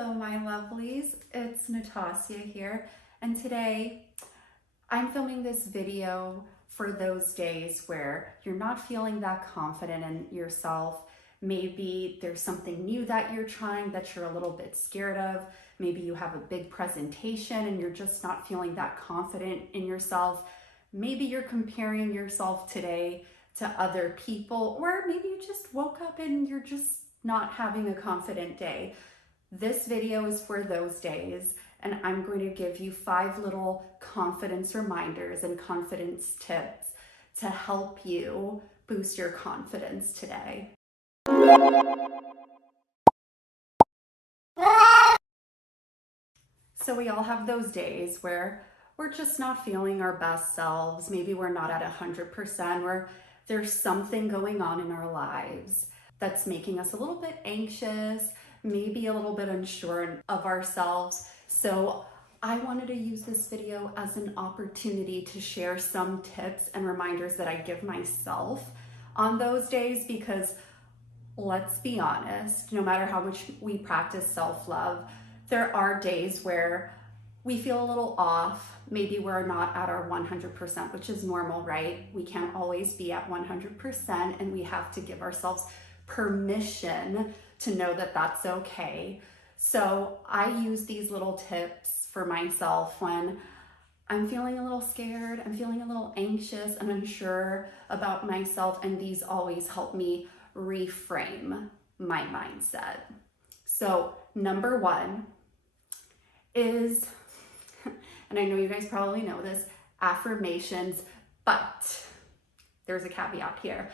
Hello, my lovelies. It's Natassia here, and today I'm filming this video for those days where you're not feeling that confident in yourself. Maybe there's something new that you're trying that you're a little bit scared of. Maybe you have a big presentation and you're just not feeling that confident in yourself. Maybe you're comparing yourself today to other people, or maybe you just woke up and you're just not having a confident day. This video is for those days, and I'm going to give you 5 little confidence reminders and confidence tips to help you boost your confidence today. So we all have those days where we're just not feeling our best selves. Maybe we're not at 100%, or there's something going on in our lives that's making us a little bit anxious, maybe a little bit unsure of ourselves. So I wanted to use this video as an opportunity to share some tips and reminders that I give myself on those days, because let's be honest, no matter how much we practice self-love, there are days where we feel a little off. Maybe we're not at our 100%, which is normal, right? We can't always be at 100%, and we have to give ourselves permission to know that that's okay. So I use these little tips for myself when I'm feeling a little scared, I'm feeling a little anxious and unsure about myself, and these always help me reframe my mindset. So number 1 is, and I know you guys probably know this, affirmations, but there's a caveat here.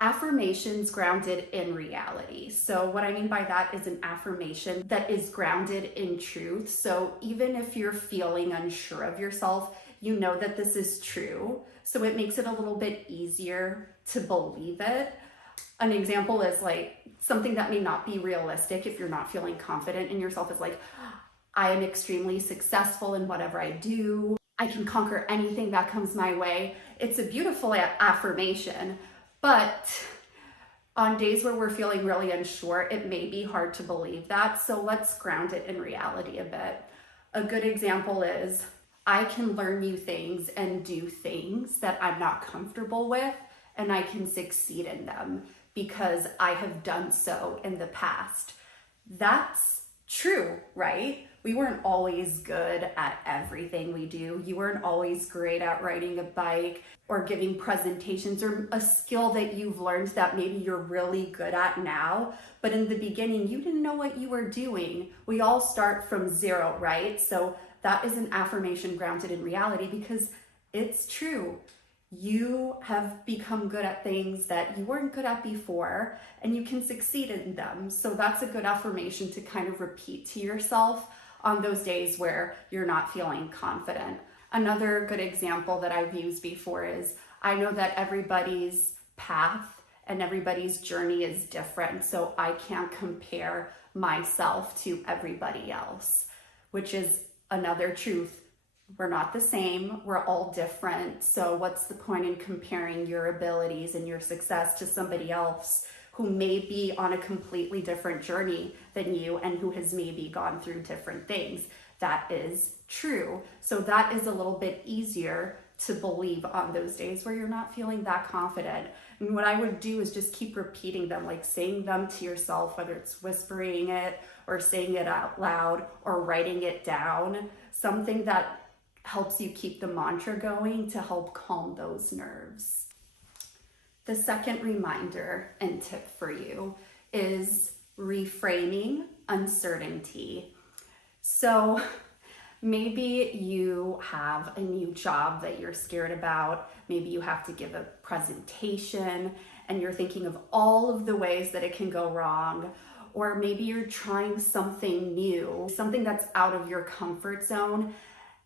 Affirmations grounded in reality. So what I mean by that is an affirmation that is grounded in truth. So even if you're feeling unsure of yourself, you know that this is true. So it makes it a little bit easier to believe it. An example is like something that may not be realistic if you're not feeling confident in yourself is like, I am extremely successful in whatever I do. I can conquer anything that comes my way. It's a beautiful affirmation. But on days where we're feeling really unsure, it may be hard to believe that. So let's ground it in reality a bit. A good example is, I can learn new things and do things that I'm not comfortable with, and I can succeed in them because I have done so in the past. That's true, right? We weren't always good at everything we do. You weren't always great at riding a bike or giving presentations, or a skill that you've learned that maybe you're really good at now. But in the beginning, you didn't know what you were doing. We all start from 0, right? So that is an affirmation grounded in reality because it's true. You have become good at things that you weren't good at before, and you can succeed in them. So that's a good affirmation to kind of repeat to yourself on those days where you're not feeling confident. Another good example that I've used before is, I know that everybody's path and everybody's journey is different, so I can't compare myself to everybody else, which is another truth. We're not the same, we're all different. So what's the point in comparing your abilities and your success to somebody else who may be on a completely different journey than you and who has maybe gone through different things? That is true. So that is a little bit easier to believe on those days where you're not feeling that confident. And what I would do is just keep repeating them, like saying them to yourself, whether it's whispering it or saying it out loud or writing it down, something that helps you keep the mantra going to help calm those nerves. The second reminder and tip for you is reframing uncertainty. So maybe you have a new job that you're scared about. Maybe you have to give a presentation and you're thinking of all of the ways that it can go wrong. Or maybe you're trying something new, something that's out of your comfort zone,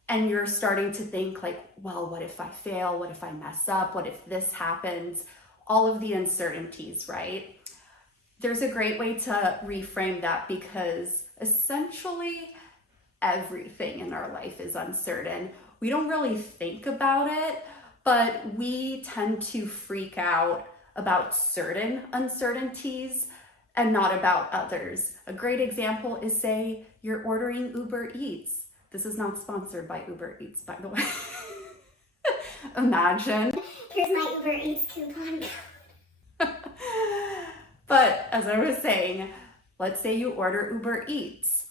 and you're starting to think like, well, what if I fail? What if I mess up? What if this happens? All of the uncertainties, right? There's a great way to reframe that, because essentially everything in our life is uncertain. We don't really think about it, but we tend to freak out about certain uncertainties and not about others. A great example is, say, you're ordering Uber Eats. This is not sponsored by Uber Eats, by the way. Imagine. Here's my Uber Eats coupon code. But as I was saying, let's say you order Uber Eats.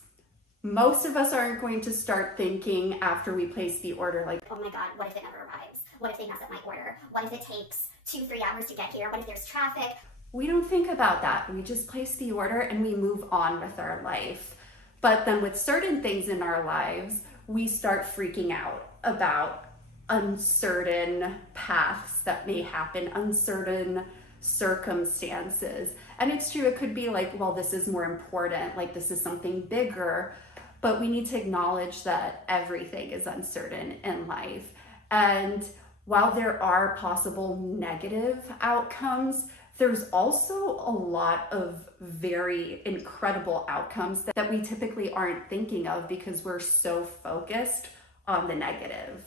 Most of us aren't going to start thinking after we place the order like, oh my God, what if it never arrives? What if they mess up my order? What if it takes 2-3 hours to get here? What if there's traffic? We don't think about that. We just place the order and we move on with our life. But then with certain things in our lives, we start freaking out about uncertain paths that may happen, uncertain circumstances. And it's true, it could be like, well, this is more important, like this is something bigger, but we need to acknowledge that everything is uncertain in life. And while there are possible negative outcomes, there's also a lot of very incredible outcomes that we typically aren't thinking of because we're so focused on the negative.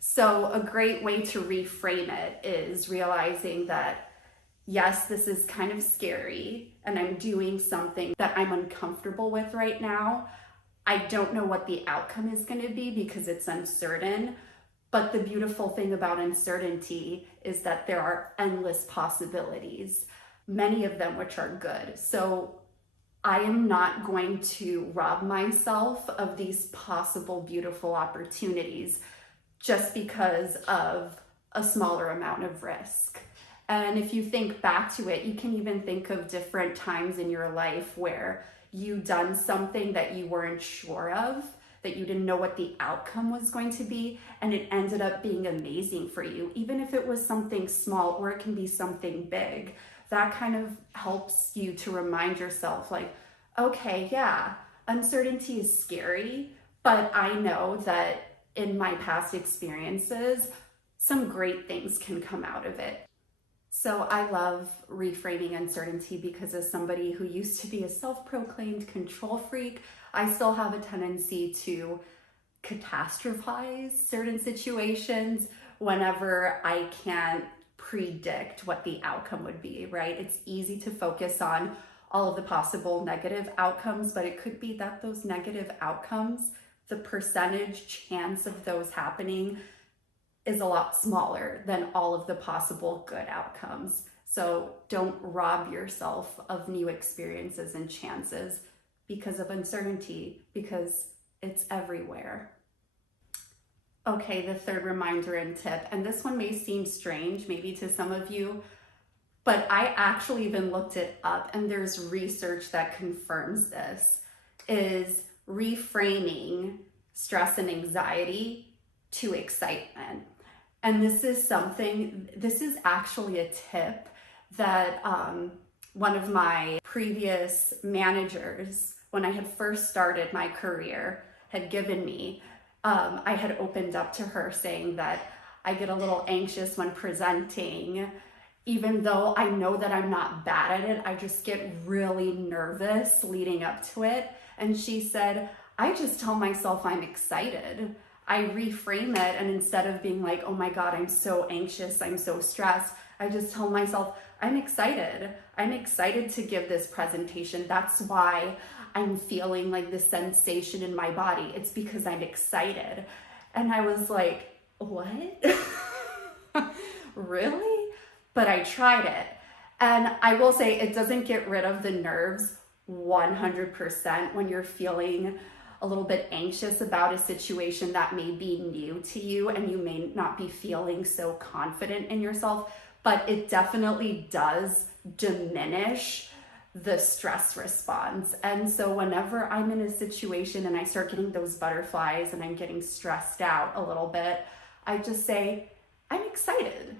So a great way to reframe it is realizing that, yes, this is kind of scary and I'm doing something that I'm uncomfortable with right now. I don't know what the outcome is going to be because it's uncertain. But the beautiful thing about uncertainty is that there are endless possibilities, many of them which are good. So I am not going to rob myself of these possible beautiful opportunities just because of a smaller amount of risk. And if you think back to it, you can even think of different times in your life where you've done something that you weren't sure of, that you didn't know what the outcome was going to be, and it ended up being amazing for you, even if it was something small or it can be something big. That kind of helps you to remind yourself like, okay, yeah, uncertainty is scary, but I know that in my past experiences, some great things can come out of it. So I love reframing uncertainty because as somebody who used to be a self-proclaimed control freak, I still have a tendency to catastrophize certain situations whenever I can't predict what the outcome would be, right? It's easy to focus on all of the possible negative outcomes, but it could be that those negative outcomes, the percentage chance of those happening is a lot smaller than all of the possible good outcomes. So don't rob yourself of new experiences and chances because of uncertainty, because it's everywhere. Okay, the third reminder and tip, and this one may seem strange maybe to some of you, but I actually even looked it up and there's research that confirms this, is reframing stress and anxiety to excitement. And this is actually a tip that one of my previous managers, when I had first started my career, had given me. I had opened up to her saying that I get a little anxious when presenting, even though I know that I'm not bad at it, I just get really nervous leading up to it. And she said, I just tell myself I'm excited. I reframe it, and instead of being like, oh my God, I'm so anxious, I'm so stressed, I just tell myself, I'm excited. I'm excited to give this presentation. That's why I'm feeling like this sensation in my body. It's because I'm excited. And I was like, what? Really? But I tried it. And I will say it doesn't get rid of the nerves 100% when you're feeling a little bit anxious about a situation that may be new to you and you may not be feeling so confident in yourself, but it definitely does diminish the stress response. And so whenever I'm in a situation and I start getting those butterflies and I'm getting stressed out a little bit, I just say, I'm excited.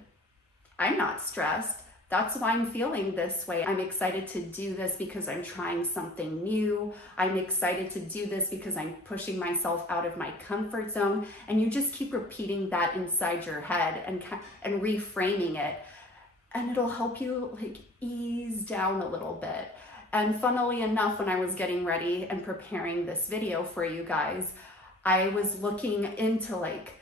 I'm not stressed. That's why I'm feeling this way. I'm excited to do this because I'm trying something new. I'm excited to do this because I'm pushing myself out of my comfort zone. And you just keep repeating that inside your head and reframing it. And it'll help you like ease down a little bit. And funnily enough, when I was getting ready and preparing this video for you guys, I was looking into like,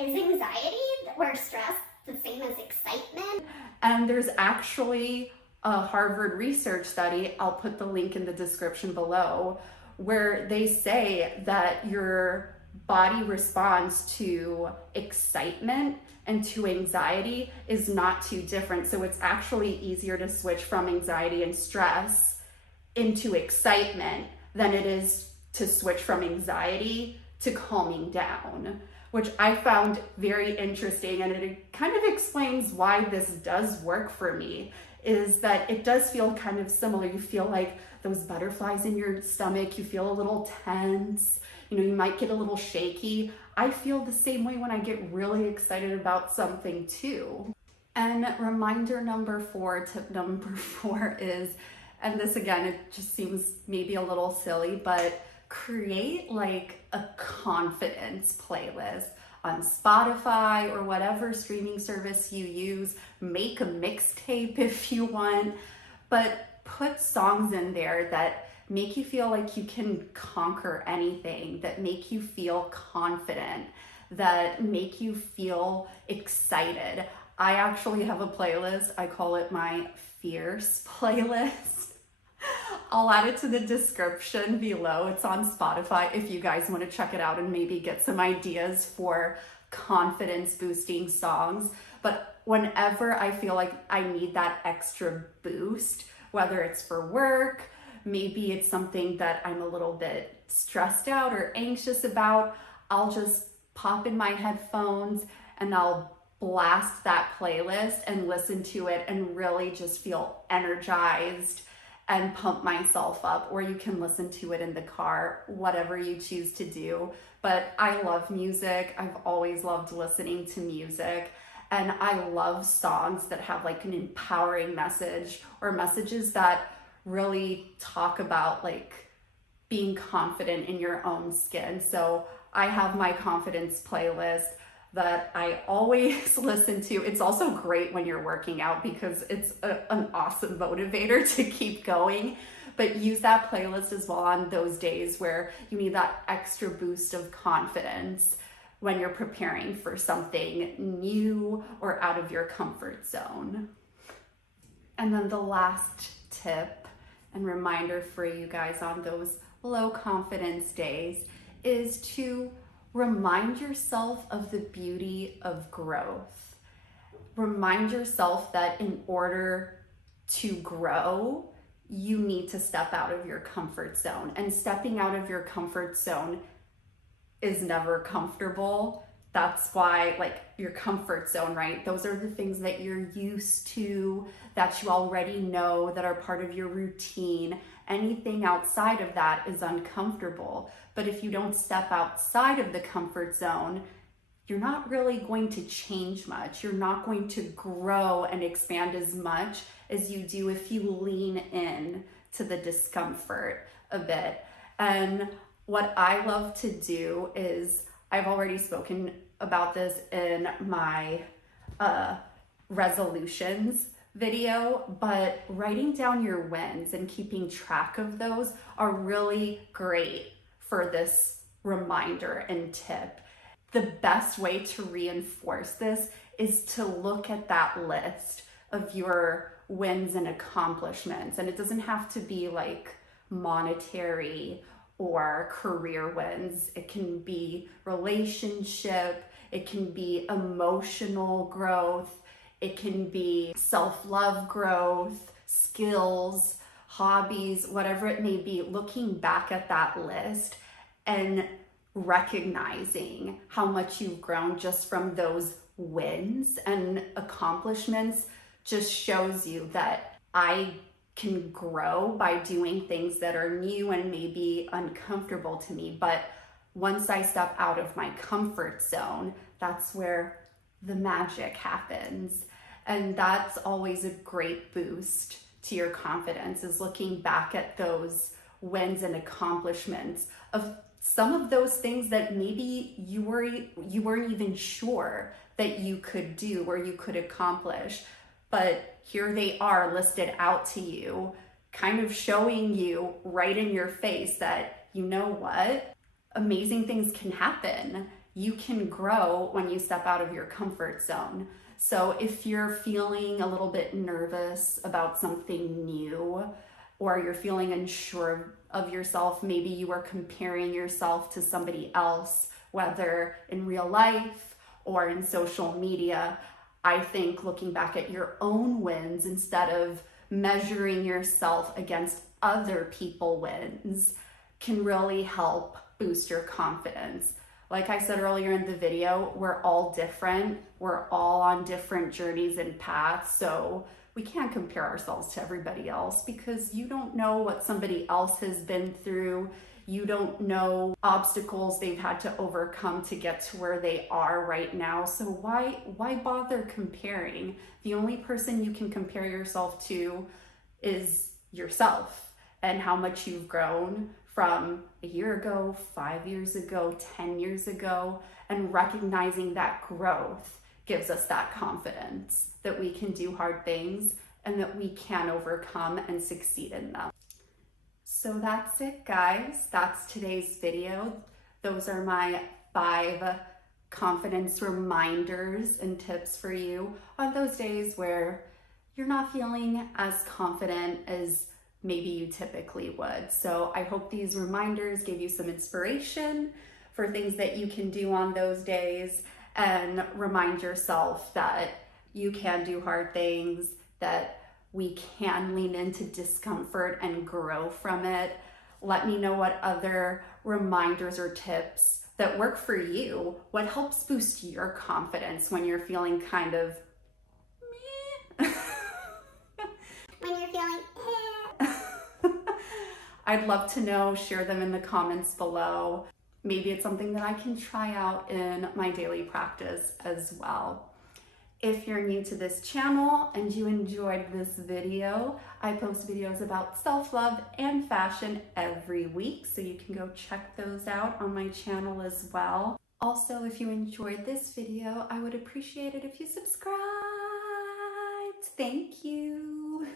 is anxiety or stress the same as excitement? And there's actually a Harvard research study, I'll put the link in the description below, where they say that your body response to excitement and to anxiety is not too different. So it's actually easier to switch from anxiety and stress into excitement than it is to switch from anxiety to calming down, which I found very interesting. And it kind of explains why this does work for me, is that it does feel kind of similar. You feel like those butterflies in your stomach, you feel a little tense, you know, you might get a little shaky. I feel the same way when I get really excited about something too. And reminder number 4, tip number 4 is, and this again, it just seems maybe a little silly, but create like a confidence playlist on Spotify or whatever streaming service you use. Make a mixtape if you want, but put songs in there that make you feel like you can conquer anything, that make you feel confident, that make you feel excited. I actually have a playlist. I call it my Fierce playlist. I'll add it to the description below. It's on Spotify if you guys want to check it out and maybe get some ideas for confidence boosting songs. But whenever I feel like I need that extra boost, whether it's for work, maybe it's something that I'm a little bit stressed out or anxious about, I'll just pop in my headphones and I'll blast that playlist and listen to it and really just feel energized and pump myself up. Or you can listen to it in the car, whatever you choose to do. But I love music. I've always loved listening to music. And I love songs that have like an empowering message, or messages that really talk about like being confident in your own skin. So I have my confidence playlist that I always listen to. It's also great when you're working out because it's an awesome motivator to keep going. But use that playlist as well on those days where you need that extra boost of confidence when you're preparing for something new or out of your comfort zone. And then the last tip and reminder for you guys on those low confidence days is to remind yourself of the beauty of growth. Remind yourself that in order to grow, you need to step out of your comfort zone. And stepping out of your comfort zone is never comfortable. That's why, like, your comfort zone, right? Those are the things that you're used to, that you already know, that are part of your routine. Anything outside of that is uncomfortable. But if you don't step outside of the comfort zone, you're not really going to change much. You're not going to grow and expand as much as you do if you lean in to the discomfort a bit. And what I love to do is, I've already spoken about this in my resolutions video, but writing down your wins and keeping track of those are really great for this reminder and tip. The best way to reinforce this is to look at that list of your wins and accomplishments. And it doesn't have to be like monetary or career wins. It can be relationship, it can be emotional growth, it can be self-love growth, skills, hobbies, whatever it may be. Looking back at that list and recognizing how much you've grown just from those wins and accomplishments just shows you that I can grow by doing things that are new and maybe uncomfortable to me. But once I step out of my comfort zone, that's where the magic happens. And that's always a great boost to your confidence, is looking back at those wins and accomplishments of some of those things that maybe you weren't even sure that you could do or you could accomplish. But here they are listed out to you, kind of showing you right in your face that, you know what? Amazing things can happen. You can grow when you step out of your comfort zone. So if you're feeling a little bit nervous about something new, or you're feeling unsure of yourself, maybe you are comparing yourself to somebody else, whether in real life or in social media, I think looking back at your own wins instead of measuring yourself against other people's wins can really help boost your confidence. Like I said earlier in the video, we're all different. We're all on different journeys and paths. So we can't compare ourselves to everybody else because you don't know what somebody else has been through. You don't know obstacles they've had to overcome to get to where they are right now. So why bother comparing? The only person you can compare yourself to is yourself and how much you've grown from a year ago, 5 years ago, 10 years ago, and recognizing that growth gives us that confidence that we can do hard things and that we can overcome and succeed in them. So that's it, guys. That's today's video. Those are my 5 confidence reminders and tips for you on those days where you're not feeling as confident as maybe you typically would. So I hope these reminders gave you some inspiration for things that you can do on those days, and remind yourself that you can do hard things, that we can lean into discomfort and grow from it. Let me know what other reminders or tips that work for you. What helps boost your confidence when you're feeling kind of meh? When you're feeling I'd love to know, share them in the comments below. Maybe it's something that I can try out in my daily practice as well. If you're new to this channel and you enjoyed this video, I post videos about self-love and fashion every week, so you can go check those out on my channel as well. Also, if you enjoyed this video, I would appreciate it if you subscribed. Thank you.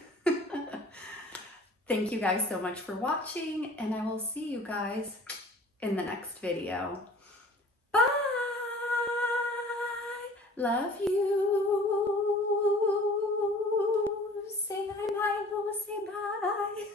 Thank you guys so much for watching, and I will see you guys in the next video. Bye! Love you. Say bye, bye, say bye.